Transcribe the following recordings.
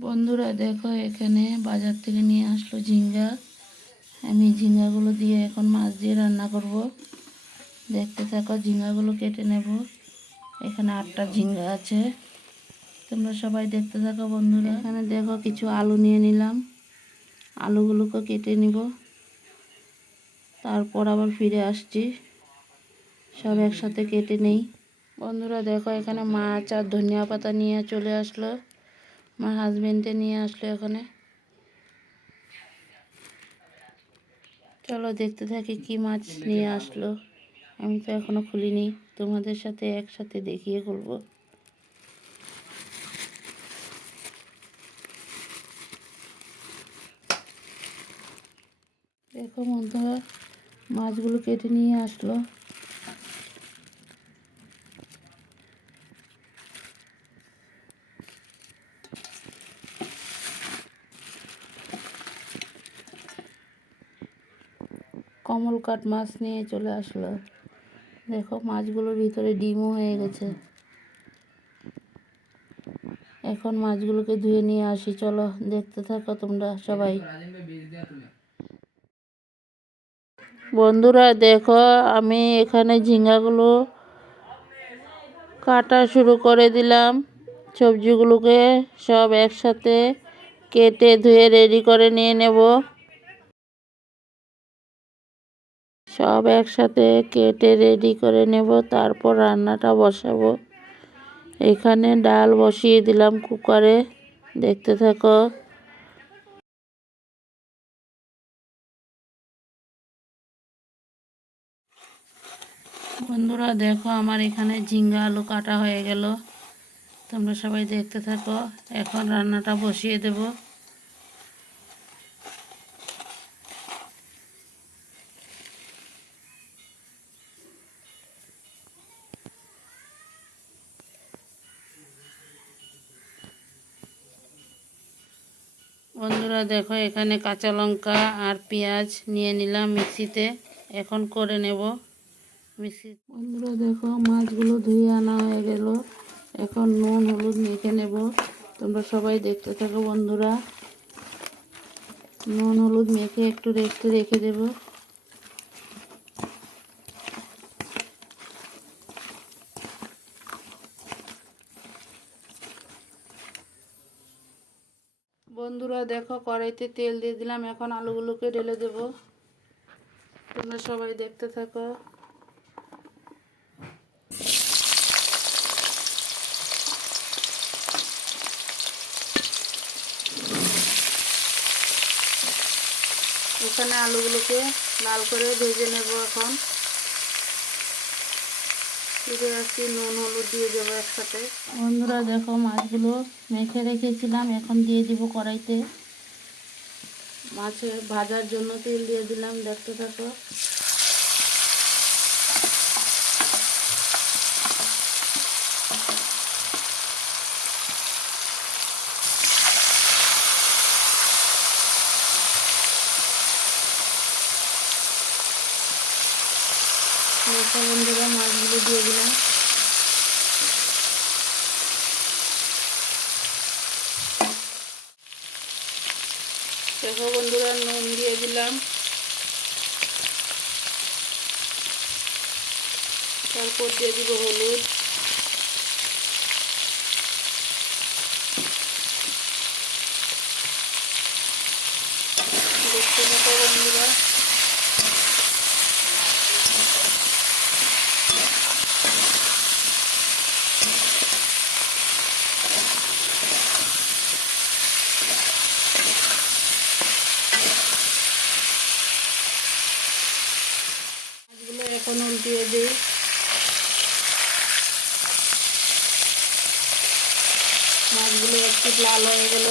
বন্ধুরা, দেখো এখানে বাজার থেকে নিয়ে আসলো ঝিঙ্গা। আমি ঝিঙ্গাগুলো দিয়ে এখন মাছ দিয়ে রান্না করব। দেখতে থাকো, ঝিঙ্গাগুলো কেটে নেব। এখানে আটটা ঝিঙ্গা আছে। তোমরা সবাই দেখতে থাকো বন্ধুরা। এখানে দেখো কিছু আলু নিয়ে নিলাম। আলুগুলোকে কেটে নিব। তারপর আবার ফিরে আসছি। সব একসাথে কেটে নেই। বন্ধুরা, দেখো এখানে মাছ আর ধনিয়া পাতা নিয়ে চলে আসলো। আমার হাজবেন্ডে নিয়ে আসলো এখানে। চলো দেখতে থাকি কি মাছ নিয়ে আসলো। আমি তো এখনও খুলিনি, তোমাদের সাথে একসাথে দেখিয়ে খুলবো। দেখো বন্ধুরা, মাছগুলো কেটে নিয়ে আসলো। কমল কাঠ মাছ নিয়ে চলে আসলো। দেখো, মাছগুলোর ভিতরে ডিমও হয়ে গেছে। এখন মাছগুলোকে ধুয়ে নিয়ে আসি। চলো, দেখতে থাকো তোমরা সবাই। বন্ধুরা, দেখো, আমি এখানে ঝিঙ্গাগুলো কাটা শুরু করে দিলাম। সবজিগুলোকে সব একসাথে কেটে ধুয়ে রেডি করে নিয়ে নেব। সব একসাথে কেটে রেডি করে নেব, তারপর রান্নাটা বসাবো। এখানে ডাল বসিয়ে দিলাম কুকারে, দেখতে থাকো। বন্ধুরা, দেখো আমার এখানে ঝিঙ্গা আলু কাটা হয়ে গেল। তোমরা সবাই দেখতে থাকো, এখন রান্নাটা বসিয়ে দেব। বন্ধুরা দেখো, এখানে কাঁচা লঙ্কা আর পেঁয়াজ নিয়ে নিলাম মিক্সিতে। এখন করে নেব মিক্সি বন্ধুরা দেখো, মাছগুলো ধুয়ে আনা হয়ে গেল। এখন নুন, হলুদ মেখে নেব। তোমরা সবাই দেখতে থাকো বন্ধুরা। নুন, হলুদ মেখে একটু রেখে রেখে দেব বন্ধুরা দেখো, কড়াইতে তেল দিয়ে দিলাম। এখন আলুগুলোকে ঢেলে দেব। তোমরা সবাই দেখতে থাকো। এখানে আলুগুলোকে লাল করে ভেজে নেব এখন। আসছি নুন, হলুদ দিয়ে দেবো একসাথে। বন্ধুরা, দেখো, মাছগুলো মেখে রেখেছিলাম। এখন দিয়ে দিব কড়াইতে। মাছে ভাজার জন্য তেল দিয়ে দিলাম দেখতে থাকো। বন্ধুরা মাছগুলো দিয়ে দিলাম। দেখো বন্ধুরা নুন দিয়ে দিলাম। তারপর দিয়ে দিব হলুদ। দেখতে মতো বন্ধুরা মাছগুলো এখন উল্টিয়ে দিই। মাছগুলো একটু লাল হয়ে গেল।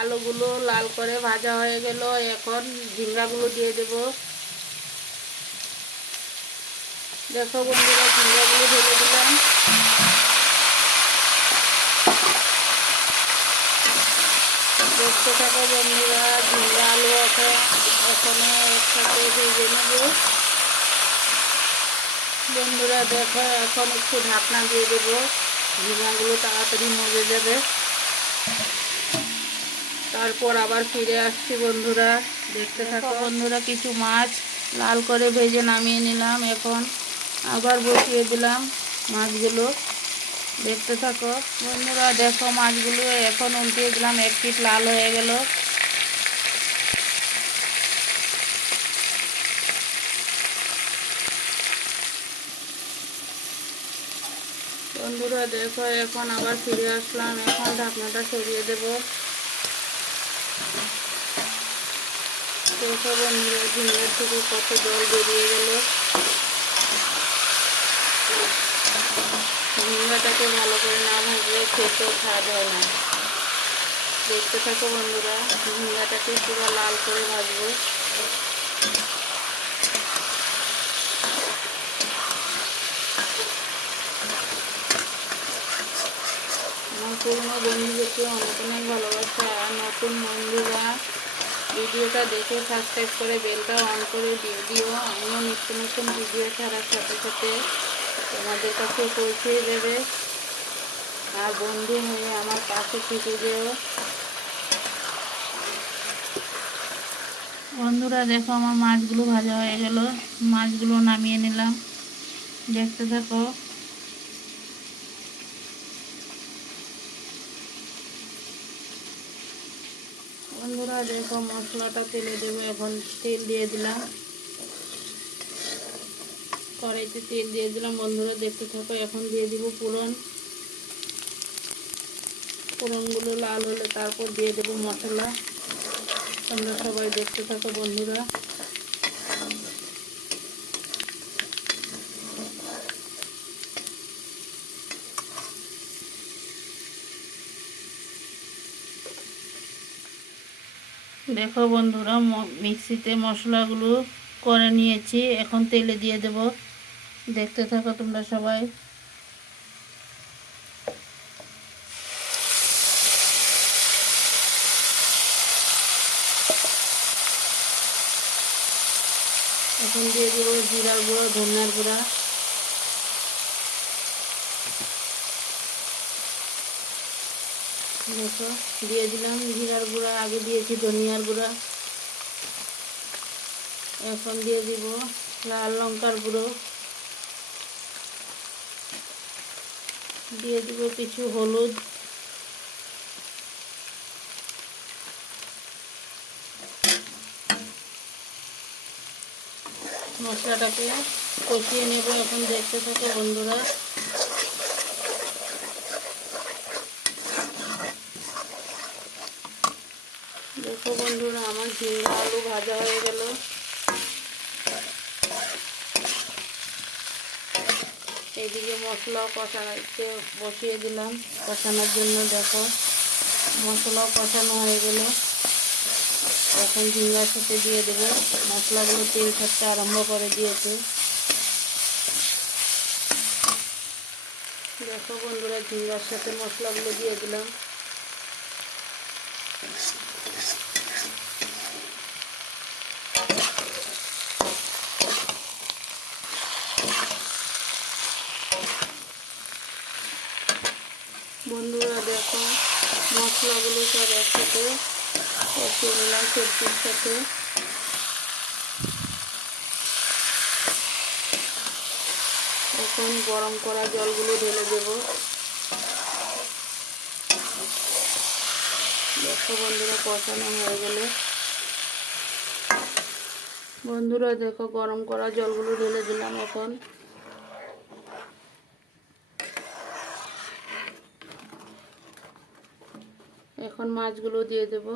আলুগুলো লাল করে ভাজা হয়ে গেল। এখন ঝিঙ্গাগুলো দিয়ে দেব। দেখো বন্ধুরা, ঝিঙ্গাগুলো ঢেলে দিলাম। দেখতে থাকো বন্ধুরা ঝিঙ্গা আলু এখন এখনও একসাথে ভেজে নেব। বন্ধুরা দেখো এখন একটু ঢাকনা দিয়ে দেবো। ঝিঙাগুলো তাড়াতাড়ি মজে যাবে। তারপর আবার ফিরে আসছি বন্ধুরা। দেখতে থাকো। বন্ধুরা কিছু মাছ লাল করে ভেজে নামিয়ে নিলাম এখন। আবার বসিয়ে দিলাম মাছগুলো। দেখতে থাকো। বন্ধুরা, দেখো মাছগুলো এখন উল্টিয়ে দিলাম। এক পিঠ লাল হয়ে গেল। বন্ধুরা, দেখো, এখন আবার ফিরে আসলাম। এখন ঢাকনাটা সরিয়ে দেব। দেখো বন্ধুরা, ঝিঙের থেকে কত জল বেরিয়ে গেল। ঝিঙ্গাটাকে ভালো করে না ভাজলে খেতেও স্বাদ হয় না। দেখতে থাকো বন্ধুরা ঝিঙ্গাটাকে পুরো লাল করে ভাজবো। আমার পুরনো বন্ধুদেরকে অনেক অনেক ভালোবাসা। আর নতুন বন্ধুরা, ভিডিওটা দেখে সাবস্ক্রাইব করে বেলটা অন করে দিয়ে দিও। আমিও নিত্য নতুন ভিডিও ছাড়ার সাথে সাথে তোমাদের কাছে পৌঁছে দেবে। আর বন্ধু হয়ে আমার পাশে থেকে যেও। বন্ধুরা, দেখো আমার মাছগুলো ভাজা হয়ে গেল। মাছগুলো নামিয়ে নিলাম। দেখতে থাকো। বন্ধুরা, দেখো মশলাটা তেলে দেবো। এখন তেল দিয়ে দিলাম। কড়াইতে তেল দিয়ে দিলাম। বন্ধুরা, দেখতে থাকো, এখন দিয়ে দিব পুরন পুরনগুলো লাল হলে তারপর দিয়ে দেবো মশলা। তোমরা সবাই দেখতে থাকো, বন্ধুরা। দেখো বন্ধুরা মিক্সিতে মশলাগুলো করে নিয়েছি। এখন তেলে দিয়ে দেব দেখতে থাকো তোমরা সবাই। এখন দিয়ে দেবো জিরার গুঁড়ো, ধনিয়ার গুঁড়া। দেখো, দিয়ে দিলাম জিরার গুঁড়া, আগে দিয়েছি ধনিয়ার গুঁড়া। এখন দিয়ে দিব লাল লঙ্কার গুঁড়ো। দিয়ে দিব কিছু হলুদ। মশলাটাকে কষিয়ে নেব এখন দেখতে থাকো বন্ধুরা। দেখো বন্ধুরা, আমার ঝিঙ্গা আলু ভাজা হয়ে গেল। মশলাও কষাতে বসিয়ে দিলাম। কষানোর জন্য দেখো মশলাও কষানো হয়ে গেল। এখন ঝিঙ্গা খেতে দিয়ে দেবো। মশলাগুলো তেল ছাড়তে আরম্ভ করে দিয়েছে। দেখো বন্ধুরা ঝিঙ্গার সাথে মশলাগুলো দিয়ে দিলাম বন্ধুরা দেখো সব একসাথে কষিয়ে সবজির সাথে। এখন গরম করা জলগুলো ঢেলে দেব। দেখো বন্ধুরা, কষানো হয়ে গেলে। বন্ধুরা, দেখো গরম করা জলগুলো ঢেলে দিলাম এখন। এখন মাছগুলো দিয়ে দেব।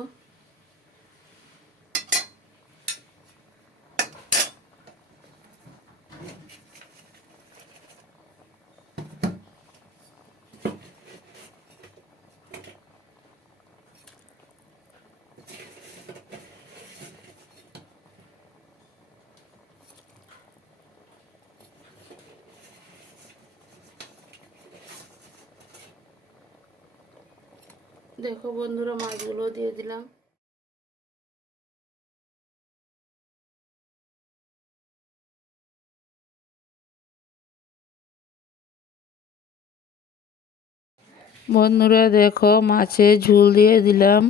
দেখো বন্ধুরা, মাছগুলো দিয়ে দিলাম। বন্ধুরা, দেখো মাছে ঝুল দিয়ে দিলাম।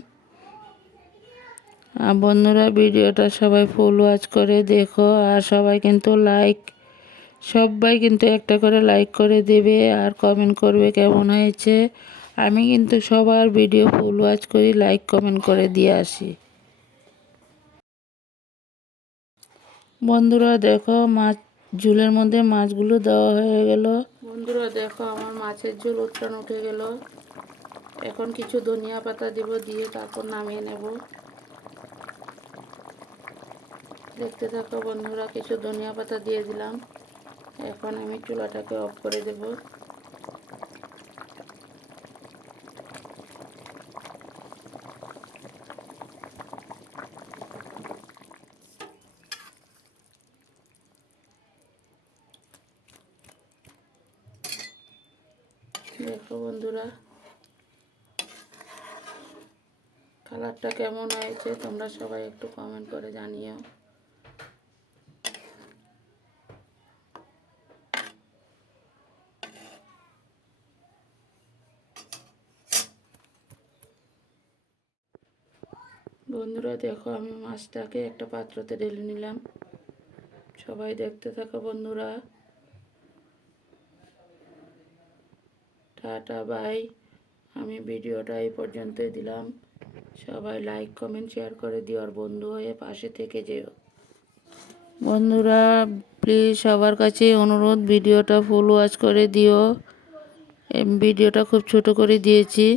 আর বন্ধুরা, ভিডিওটা সবাই ফুল ওয়াচ করে দেখো। আর সবাই কিন্তু লাইক, সবাই কিন্তু একটা করে লাইক করে দেবে। আর কমেন্ট করবে কেমন হয়েছে। আমি কিন্তু সবার ভিডিও ফুল ওয়াচ করি লাইক কমেন্ট করে দিয়ে আসি। বন্ধুরা দেখো, মাছ, ঝুলের মধ্যে মাছগুলো দেওয়া হয়ে গেল। বন্ধুরা দেখো, আমার মাছের ঝোল উত্তান উঠে গেল। এখন কিছু ধনিয়া পাতা দিব, দিয়ে তারপর নামিয়ে নেব। দেখতে থাকো বন্ধুরা, কিছু ধনিয়া পাতা দিয়ে দিলাম। এখন আমি চুলাটাকে অফ করে দেব। দেখো বন্ধুরা, কালারটা কেমন হয়েছে তোমরা সবাই একটু কমেন্ট করে জানিও। বন্ধুরা, দেখো আমি মাছটাকে একটা পাত্রতে ঢেলে নিলাম। সবাই দেখতে থাকো বন্ধুরা। Tata, bye. আমি ভিডিওটা এই পর্যন্তই দিলাম। সবাই লাইক কমেন্ট শেয়ার করে দিও আর বন্ধু হয়ে পাশে থেকে যেও। বন্ধুরা প্লিজ সবার কাছে অনুরোধ, ভিডিওটা ফুল ওয়াচ করে দিও। ভিডিওটা খুব ছোট করে দিয়েছি।